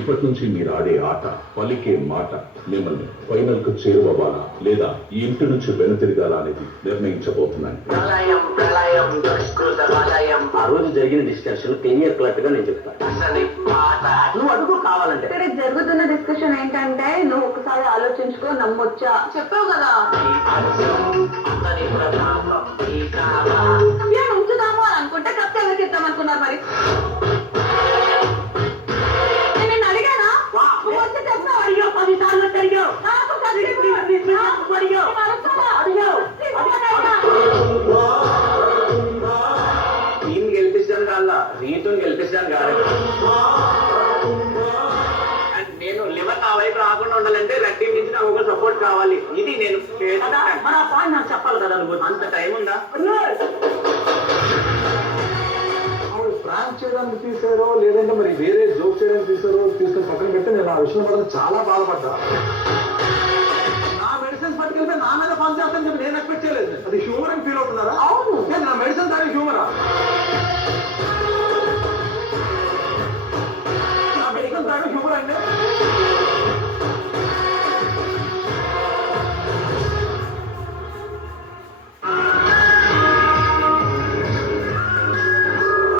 ఇప్పటి నుంచి మీరు ఆడే ఆట, పలికే మాట మిమ్మల్ని ఫైనల్ కు చేరువవ్వాలా లేదా ఈ ఇంటి నుంచి వెనుతిరగాలా అనేది నిర్ణయించబోతున్నాను. ఆ రోజు జరిగిన డిస్కషన్ క్లియర్ కలెక్ట్ గా నేను చెప్తాను. నువ్వు అడుగు కావాలంటే. ఇక్కడ జరుగుతున్న డిస్కషన్ ఏంటంటే నువ్వు ఒకసారి ఆలోచించుకో, నమ్మొచ్చా చెప్పావు కదా ఉంచుదాము అని అనుకుంటే కప్పు ఎవరికి ఇద్దాం అనుకున్నారు మరి? నేను అడిగానా? వచ్చి చెప్తావు. అయ్యో 10 సార్లు అడిగావు. టీం గెలిపించడం కాదా, రీతుని గెలిపించడం కాదు. అండ్ నేను లివర్ నా వైపు రాకుండా ఉండాలంటే రెడ్ టీం నుంచి నాకు ఒక సపోర్ట్ కావాలి. ఇది నేను మన పాయింట్ నాకు చెప్పాలి కదా. నువ్వు అంత టైం ఉందా? ప్రాంక్ చేయడానికి తీసారో లేదంటే మరి వేరే జోక్ చేయడానికి తీసుకొని పక్కన పెట్టి నేను ఆ విషయం మాత్రం చాలా బాధపడ్డా. నా మెడిసిన్స్ పట్టుకెళ్తే నా మీద పని చేస్తాను చెప్పి నేను ఎక్స్పెక్ట్ చేయలేదు. అది హ్యూమర్ అని ఫీల్ అవుతున్నారా? అవును. నా మెడిసిన్స్ అది హ్యూమరా?